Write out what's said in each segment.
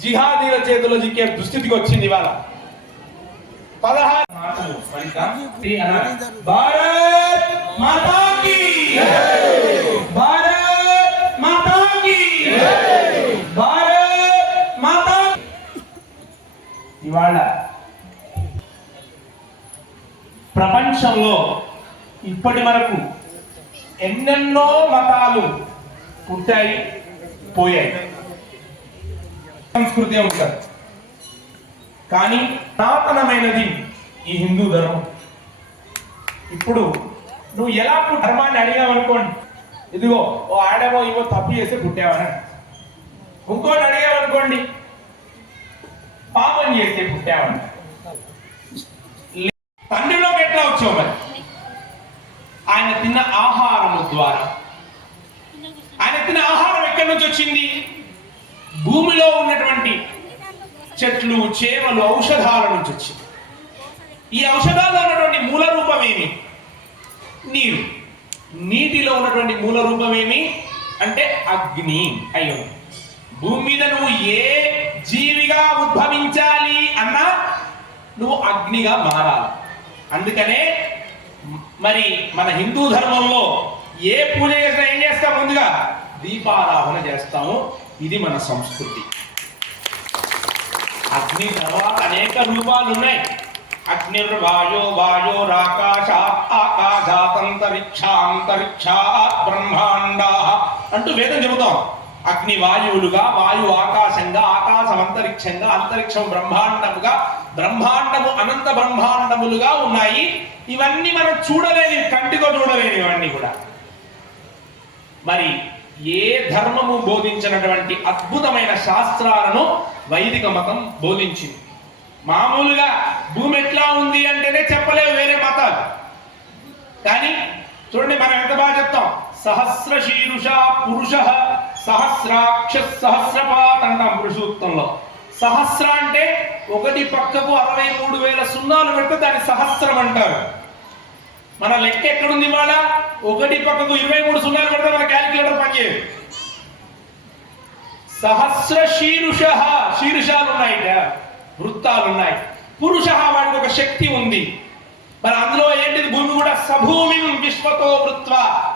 జిహాదీల చేతిలో చిక్కే దుస్థితికి వచ్చింది ఇవాళ. 16 మాటలు భారత్ మాతా కీ భారత్ మాతా కీ భారత్ మాతా. ఇవాళ ప్రపంచంలో ఇప్పటి వరకు ఎన్నెన్నో మతాలు పుట్టాయి, పోయాయి, సంస్కృతి ఉంటారు. కానీ సనాతనమైనది ఈ హిందూ ధర్మం. ఇప్పుడు నువ్వు ఎలా ధర్మాన్ని అడిగావనుకోండి, ఇదిగో ఓ ఆడేమో ఇవో తప్పు చేస్తే పుట్టావని, ఇంకోటి అడిగావనుకోండి పాపం చేస్తే పుట్టావని. తండ్రిలోకి ఎట్లా వచ్చావు మరి? ఆయన తిన్న ఆహారము ద్వారా. ఆయన తిన్న ఆహారం ఎక్కడి నుంచి వచ్చింది? భూమిలో ఉన్నటువంటి చెట్లు, చేమలు, ఔషధాల నుంచి వచ్చింది. ఈ ఔషధాల్లో ఉన్నటువంటి మూల రూపం ఏమి? నీరు. నీటిలో ఉన్నటువంటి మూల రూపం ఏమి అంటే అగ్ని. అయ్యో, భూమి మీద నువ్వు ఏ జీవిగా ఉద్భవించాలి అన్నా నువ్వు అగ్నిగా మారాలి. అందుకనే మరి మన హిందూ ధర్మంలో ఏ పూజ చేసినా ఏం చేస్తాం? ముందుగా దీపారాధన చేస్తాము. ఇది మన సంస్కృతి. అగ్ని తర్వాత అనేక రూపాలు ఉన్నాయి. అగ్నిర్వాయో వాయోరాకాశాత్ ఆకాశాతంతరిక్షాంతరిక్షాత్ బ్రహ్మాండా అంటూ వేదం చెబుతాం. అగ్ని వాయువులుగా, వాయు ఆకాశంగా, ఆకాశం అంతరిక్షంగా, అంతరిక్షం బ్రహ్మాండముగా, బ్రహ్మాండము అనంత బ్రహ్మాండములుగా ఉన్నాయి. ఇవన్నీ మనం చూడలేని, కంటితో చూడలేని ఇవన్నీ కూడా. మరి ఏ ధర్మము బోధించినటువంటి అద్భుతమైన శాస్త్రాలను వైదిక మతం బోధించింది. మామూలుగా భూమి ఎట్లా ఉంది అంటేనే చెప్పలేవు వేరే మతాలు. కానీ చూడండి, మనం ఎంత బాగా చెప్తాం, సహస్ర శీరుష పురుష సహస్రాక్ష సహస్రపాత్ అంటాం పురుషోత్తంలో. సహస్ర అంటే ఒకటి పక్కకు 63,000 సున్నాలు పెడితే దాన్ని సహస్రం అంటారు. మన లెక్క ఎక్కడుంది ఇవాళ? ఒకటి పక్కకు 23 సున్నాలు పెడితే మన క్యాలిక్యులేటర్ పనిచేయదు. సహస్ర శీరుష, శీర్షాలు ఉన్నాయి, వృత్తాలు ఉన్నాయి. పురుష, వాడికి ఒక శక్తి ఉంది. మరి అందులో ఏంటిది? భూమి కూడా. సభూమి విశ్వతో వృత్వ,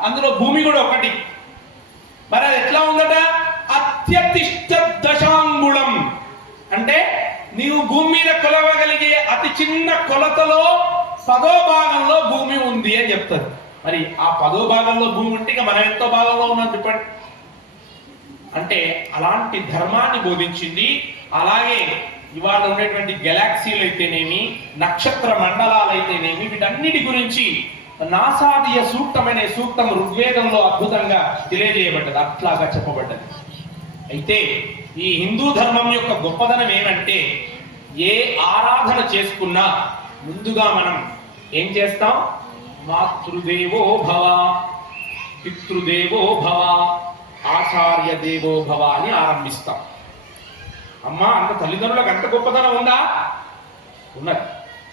అందులో భూమి కూడా ఒకటి. మరి అది ఎట్లా ఉందట? అత్యతిష్ట దశాంగుళం అంటే నీవు భూమి మీద కొలవగలిగే అతి చిన్న కొలతలో 10వ భాగంలో భూమి ఉంది అని చెప్తారు. మరి ఆ 10వ భాగంలో భూమి ఉంటే ఇక మనం ఎంతో భాగంలో ఉన్నాం చెప్పండి. అంటే అలాంటి ధర్మాన్ని బోధించింది. అలాగే ఇవాళ ఉండేటువంటి గెలాక్సీలు అయితేనేమి, నక్షత్ర మండలాలు అయితేనేమి, వీటన్నిటి గురించి నాసాదియ సూక్తమైన సూక్తం ఋగ్వేదంలో అద్భుతంగా తెలియజేయబడ్డది, అట్లాగా చెప్పబడ్డది. అయితే ఈ హిందూ ధర్మం యొక్క గొప్పదనం ఏమంటే, ఏ ఆరాధన చేసుకున్నా ముందుగా మనం ఏం చేస్తాం? మాతృదేవో భవ, పితృదేవో భవ, ఆచార్య దేవో భవ అని ఆరంభిస్తాం. అమ్మా, అంత తల్లిదండ్రులకు అంత గొప్పతనం ఉందా? ఉన్నది.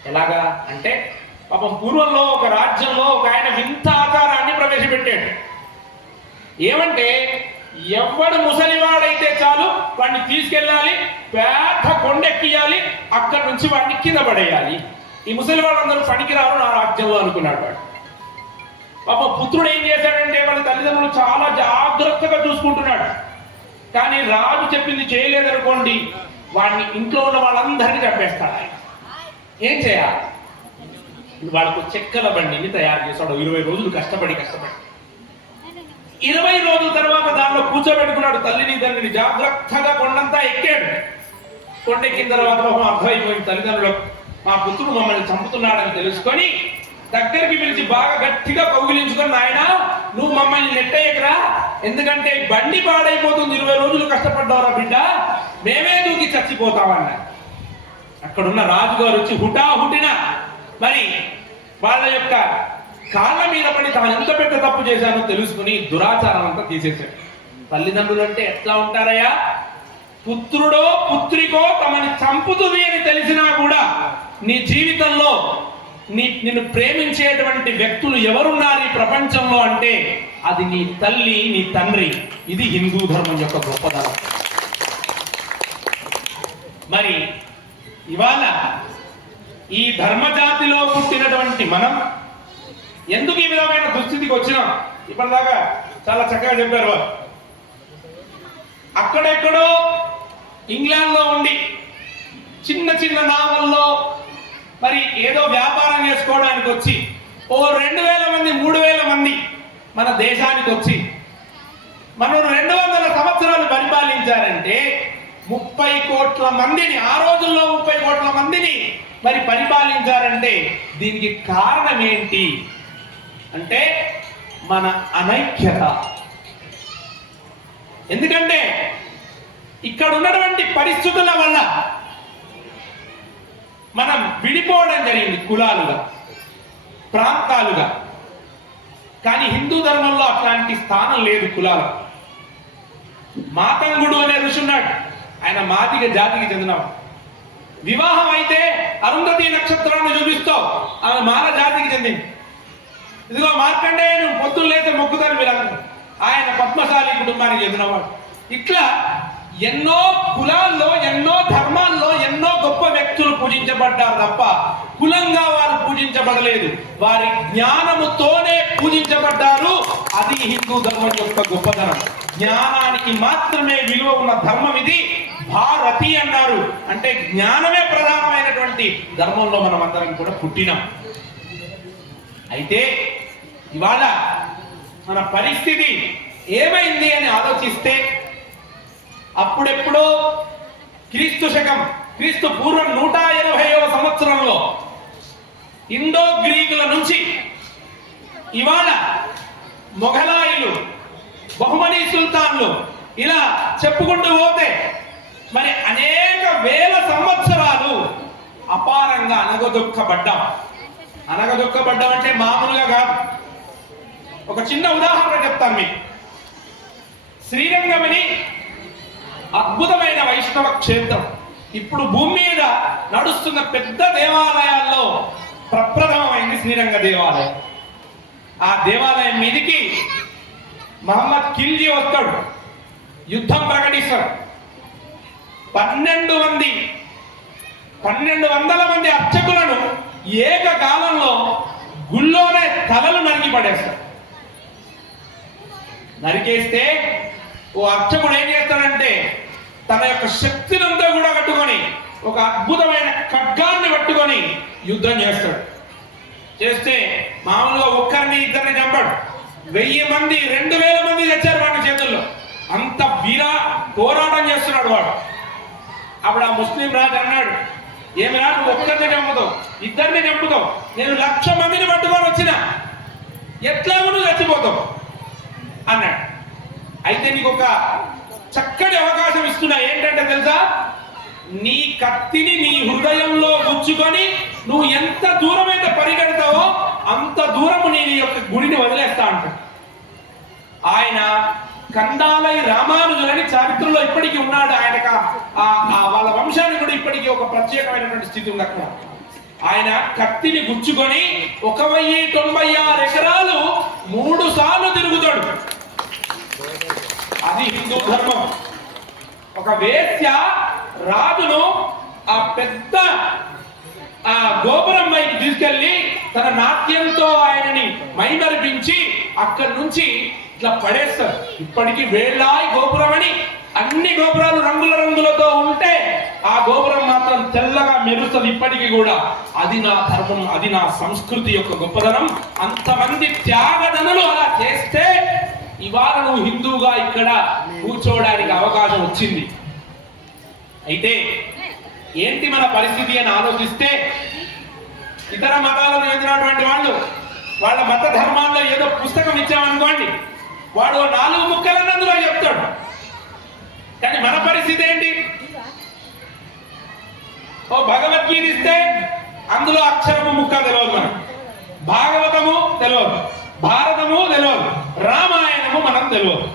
ఎలాగా అంటే, పాపం పూర్వంలో ఒక రాజ్యంలో ఒక ఆయన వింత ఆచారాన్ని ప్రవేశపెట్టాడు. ఏమంటే, ఎవడు ముసలివాడైతే చాలు వాడిని తీసుకెళ్ళాలి, పెద్ద కొండెక్కియాలి, అక్కడి నుంచి వాడిని కింద పడేయాలి. ఈ ముసలివాళ్ళందరూ పనికిరారు నా రాజ్యంలో అనుకున్నాడు వాడు. పాప పుత్రుడు ఏం చేశాడంటే, వాళ్ళ తల్లిదండ్రులు చాలా జాగ్రత్తగా చూసుకుంటున్నాడు. కానీ రాజు చెప్పింది చేయలేదనుకోండి, వాడిని ఇంట్లో ఉన్న వాళ్ళందరినీ చంపేస్తాడు ఆయన. ఏం చేయాలి? వాళ్ళకు చెక్కల బండిని తయారు చేశాడు. 20 రోజులు కష్టపడి 20 రోజుల తర్వాత దానిలో కూర్చోబెట్టుకున్నాడు తల్లిని తండ్రిని. జాగ్రత్తగా కొండంతా ఎక్కాడు. కొండెక్కిన తర్వాత అర్థమైపోయింది తల్లిదండ్రులకు, మా పుత్రుడు మమ్మల్ని చంపుతున్నాడని తెలుసుకొని దగ్గరికి పిలిచి బాగా గట్టిగా కౌగిలించుకొని, నాయన నువ్వు మమ్మల్ని నెట్టయ్యకరా, ఎందుకంటే బండి పాడైపోతుంది, 20 రోజులు కష్టపడ్డావురా బిడ్డ, మేమే దూకి చచ్చిపోతామన్నా. అక్కడున్న రాజుగారు వచ్చి హుటాహుటిన మరి వాళ్ళ యొక్క కాళ్ళ మీద పడి తాను ఎంత పెద్ద తప్పు చేశానో తెలుసుకుని దురాచారం అంతా తీసేశాడు. తల్లిదండ్రులు అంటే ఎట్లా ఉంటారయ్యా? పుత్రుడో పుత్రికో తమని చంపుతుంది అని తెలిసినా కూడా నీ జీవితంలో నిన్ను ప్రేమించేటువంటి వ్యక్తులు ఎవరున్నారు ఈ ప్రపంచంలో అంటే అది నీ తల్లి, నీ తండ్రి. ఇది హిందూ ధర్మం యొక్క గొప్పదనం. మరి ఇవాళ ఈ ధర్మజాతిలో పుట్టినటువంటి మనం ఎందుకు ఈ విధమైన దుస్థితికి వచ్చినాం? ఇప్పటిదాకా చాలా చక్కగా చెప్పారు వారు. అక్కడెక్కడో ఇంగ్లాండ్లో ఉండి చిన్న చిన్న నావల్లో మరి ఏదో వ్యాపారం చేసుకోవడానికి వచ్చి ఓ 2000 మంది 3000 మంది మన దేశానికి వచ్చి మనం 200 సంవత్సరాలు పరిపాలించారంటే 30 కోట్ల మందిని, ఆ రోజుల్లో 30 కోట్ల మందిని మరి పరిపాలించారంటే దీనికి కారణం ఏంటి అంటే మన అనైక్యత. ఎందుకంటే ఇక్కడ ఉన్నటువంటి పరిస్థితుల వల్ల మనం విడిపోవడం జరిగింది, కులాలుగా, ప్రాంతాలుగా. కానీ హిందూ ధర్మంలో అట్లాంటి స్థానం లేదు కులాలు. మాతంగుడు అనే ఋషి ఉన్నాడు, ఆయన మాదిగ జాతికి చెందినవాడు. వివాహం అయితే అరుంధతి నక్షత్రాన్ని చూపిస్తావు, ఆమె మాల జాతికి చెందింది. ఇదిగో మార్కండేయుడు పొద్దున్న లేతే మొక్కుతారు మీరందరూ, ఆయన పద్మశాలి కుటుంబానికి చెందినవాడు. ఇట్లా ఎన్నో కులాల్లో, ఎన్నో ధర్మాల్లో ఎన్నో గొప్ప వ్యక్తులు పూజించబడ్డారు తప్ప కులంగా వారు పూజించబడలేదు. వారి జ్ఞానముతోనే పూజించబడ్డారు. అది హిందూ ధర్మం యొక్క గొప్పతనం. జ్ఞానానికి మాత్రమే విలువ ఉన్న ధర్మం ఇది. భారతి అన్నారు అంటే జ్ఞానమే ప్రధానమైనటువంటి ధర్మంలో మనం అందరం కూడా పుట్టినాం. అయితే ఇవాళ మన పరిస్థితి ఏమైంది అని ఆలోచిస్తే, అప్పుడెప్పుడో క్రీస్తు పూర్వం 180వ సంవత్సరంలో ఇండో గ్రీకుల నుంచి ఇవాళ మొఘలాయిలు, బహుమనీ సుల్తాన్లు, ఇలా చెప్పుకుంటూ పోతే మరి అనేక వేల సంవత్సరాలు అపారంగా అనగదొక్కబడ్డాం. అనగదొక్కబడ్డం అంటే మామూలుగా కాదు. ఒక చిన్న ఉదాహరణ చెప్తాను మీకు. శ్రీరంగమని అద్భుతమైన వైష్ణవ క్షేత్రం, ఇప్పుడు భూమి మీద నడుస్తున్న పెద్ద దేవాలయాల్లో ప్రప్రథమమైంది శ్రీరంగ దేవాలయం. ఆ దేవాలయం మీదికి మహమ్మద్ ఖిల్జీ వస్తాడు, యుద్ధం ప్రకటిస్తాడు. 1200 మంది అర్చకులను ఏకకాలంలో గుళ్ళోనే తలలు నరికి పడేస్తాడు. నరికేస్తే ఓ అర్చకుడు ఏం చేస్తాడంటే తన యొక్క శక్తినంతా కూడా కట్టుకొని ఒక అద్భుతమైన ఖడ్గాన్ని పట్టుకొని యుద్ధం చేస్తాడు. చేస్తే మామూలుగా ఒక్కరిని ఇద్దరిని చంపాడు. 1000 మంది 2000 మంది తెచ్చారు వాడి చేతుల్లో. అంత పోరాటం చేస్తున్నాడు వాడు. అప్పుడు ఆ ముస్లిం రాజు అన్నాడు, ఏమి రా, నువ్వు ఒక్కరిని చంపుతావు, ఇద్దరిని చంపుతావు, నేను 1,00,000 మందిని పట్టుకొని వచ్చిన, ఎట్లాగో నువ్వు చచ్చిపోతావు అన్నాడు. అయితే నీకు ఒక చక్కటి అవకాశం ఇస్తున్నా, ఏంటంటే తెలుసా, నీ కత్తిని నీ హృదయంలో గుచ్చుకొని నువ్వు ఎంత దూరం అయితే పరిగెడతావో అంత దూరము నీ యొక్క గుడిని వదిలేస్తా అంటాడు. ఆయన కందాలై రామానుజులని చరిత్రలో ఇప్పటికీ ఉన్నాడు. ఆయనకు వాళ్ళ వంశానికి కూడా ఇప్పటికీ ఒక ప్రత్యేకమైనటువంటి స్థితి ఉంది అక్కడ. ఆయన కత్తిని గుచ్చుకొని 1096 ఎకరాలు 3 సార్లు తిరుగుతాడు. అది హిందూ ధర్మం. ఒక వేశ్య రాజును ఆ పెద్ద గోపురం వైపు తీసుకెళ్లి తన నాట్యంతో ఆయనని మైమరిపించి అక్కడి నుంచి ఇట్లా పడేస్తారు. ఇప్పటికీ వేళ్ళాయి గోపురం అని అన్ని గోపురాలు రంగులతో ఉంటే ఆ గోపురం మాత్రం తెల్లగా మెరుస్తుంది ఇప్పటికీ కూడా. అది నా ధర్మం, అది నా సంస్కృతి యొక్క గొప్పదనం. అంతమంది త్యాగదనులు అలా చేస్తే ఇవాళ నువ్వు హిందూగా ఇక్కడ కూర్చోవడానికి అవకాశం వచ్చింది. అయితే ఏంటి మన పరిస్థితి అని ఆలోచిస్తే, ఇతర మతాలకు చెందినటువంటి వాళ్ళు వాళ్ళ మత ధర్మాల్లో ఏదో పుస్తకం ఇచ్చామనుకోండి, వాడు 4 ముక్కలను అందులో చెప్తాడు. కానీ మన పరిస్థితి ఏంటి? ఓ భగవద్గీత ఇస్తే అందులో అక్షరము ముక్క తెలియదు, మనం భాగవతము తెలియదు, భారతము తెలియదు, రామాయణము మనం తెలియదు.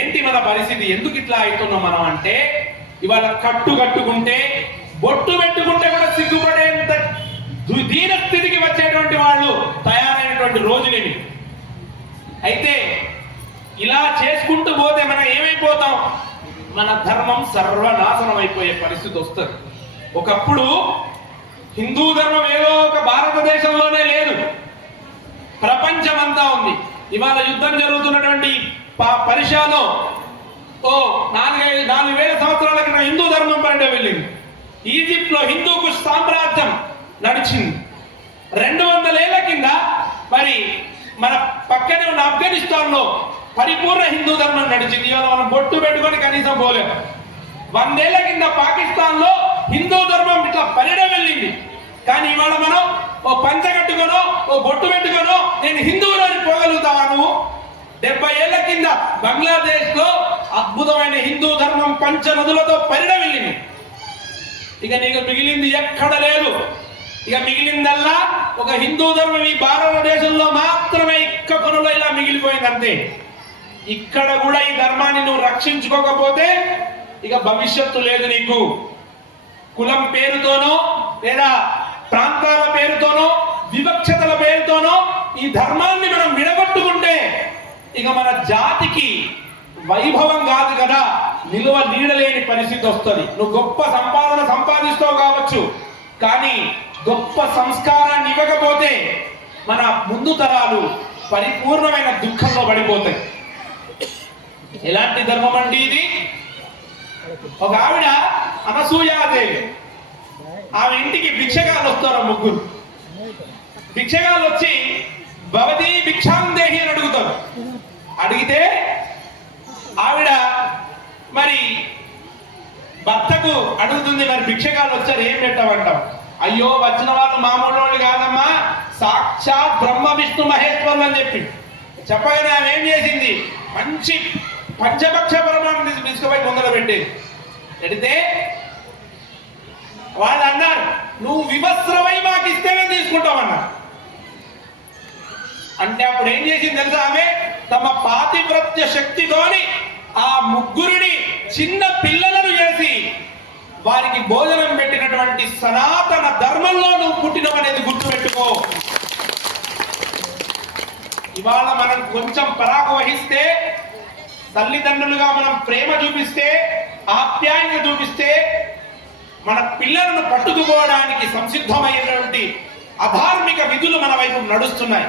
ఏంటి మన పరిస్థితి? ఎందుకు ఇట్లా అవుతున్నాం మనం అంటే, ఇవాళ కట్టుకుంటే బొట్టు పెట్టుకుంటే కూడా సిగ్గుపడేంత దీన స్థితికి వచ్చేటువంటి వాళ్ళు తయారైనటువంటి రోజులేవి. అయితే ఇలా చేసుకుంటూ పోతే మనం ఏమైపోతాం? మన ధర్మం సర్వనాశనం అయిపోయే పరిస్థితి వస్తుంది. ఒకప్పుడు హిందూ ధర్మం ఏదో ఒక భారతదేశంలోనే లేదు, ప్రపంచమంతా ఉంది. ఇవాళ యుద్ధం జరుగుతున్నటువంటి పర్షియాలో 4,000 సంవత్సరాల క్రితం హిందూ ధర్మం పరిడే వెళ్ళింది. ఈజిప్ట్ లో హిందూ కుష్ సామ్రాజ్యం నడిచింది. 200 ఏళ్ల కింద మరి మన పక్కనే ఉన్న ఆఫ్ఘనిస్తాన్ లో పరిపూర్ణ హిందూ ధర్మం నడిచింది. ఇవాళ మనం బొట్టు పెట్టుకొని కనీసం పోలేము. 100 ఏళ్ల కింద పాకిస్తాన్ లో హిందూ ధర్మం ఇట్లా పరిడ వెళ్ళింది. కానీ ఇవాళ మనం ఓ పంచ కట్టుకోనో ఓ బొట్టు పెట్టుకోనో నేను హిందువులని పోగలుగుతావా నువ్వు? 70 ఏళ్ల కింద బంగ్లాదేశ్ లో అద్భుతమైన హిందూ ధర్మం పంచ నదులతో పరిడ వెళ్ళింది. ఇక నీకు మిగిలింది ఎక్కడ లేదు. ఇక మిగిలిందల్లా ఒక హిందూ ధర్మం ఈ భారతదేశంలో మాత్రమే ఇక్క కొనలో ఇలా మిగిలిపోయింది అంతే. ఇక్కడ కూడా ఈ ధర్మాన్ని నువ్వు రక్షించుకోకపోతే ఇక భవిష్యత్తు లేదు నీకు. కులం పేరుతోనో లేదా ప్రాంతాల పేరుతోనో వివక్షతల పేరుతోనో ఈ ధర్మాన్ని మనం విడగొట్టుకుంటే ఇక మన జాతికి వైభవం కాదు కదా, నిలువ నీడలేని పరిస్థితి వస్తుంది. నువ్వు గొప్ప సంపాదన సంపాదిస్తావు కావచ్చు, కానీ గొప్ప సంస్కారాన్ని ఇవ్వకపోతే మన ముందు తరాలు పరిపూర్ణమైన దుఃఖంలో పడిపోతాయి. ఎలాంటి ధర్మం అండి ఇది? ఒక ఆవిడ అనసూయాదేవి, ఆమె ఇంటికి భిక్షగాళ్ళు వస్తారు. 3 భిక్షగాళ్ళు వచ్చి భవతి భిక్షాందేహి అని అడుగుతారు. అడిగితే ఆవిడ మరి భర్తకు అడుగుతుంది, మరి భిక్షగాళ్ళు వచ్చారు ఏం పెట్టమంటాం? అయ్యో వచ్చిన వాళ్ళు మామూలు వాళ్ళు కాదమ్మా, సాక్షాత్ బ్రహ్మ విష్ణు మహేశ్వరులు అని చెప్పి చెప్పగానే ఆమె ఏం చేసింది, మంచి పంచపక్ష పరమాణం తీసుకుపోయి ముందర పెట్టేది. పెడితే వాళ్ళు అన్నారు, నువ్వు వివస్త్రమై మాకు ఇస్తేనే తీసుకుంటామన్నారు. అంటే అప్పుడు ఏం చేసింది తెలుసా, ఆమె తమ పాతివ్రత్య శక్తితోని ఆ 3 చిన్న పిల్లలను చేసి వారికి భోజనం పెట్టినటువంటి సనాతన ధర్మంలో నువ్వు పుట్టినవనేది గుర్తుపెట్టుకో. ఇవాళ మనం కొంచెం పరాకు వహిస్తే, తల్లిదండ్రులుగా మనం ప్రేమ చూపిస్తే, ఆప్యాయత చూపిస్తే, మన పిల్లలను పట్టుకుపోవడానికి సంసిద్ధమైనటువంటి అధార్మిక విధులు మన వైపు నడుస్తున్నాయి.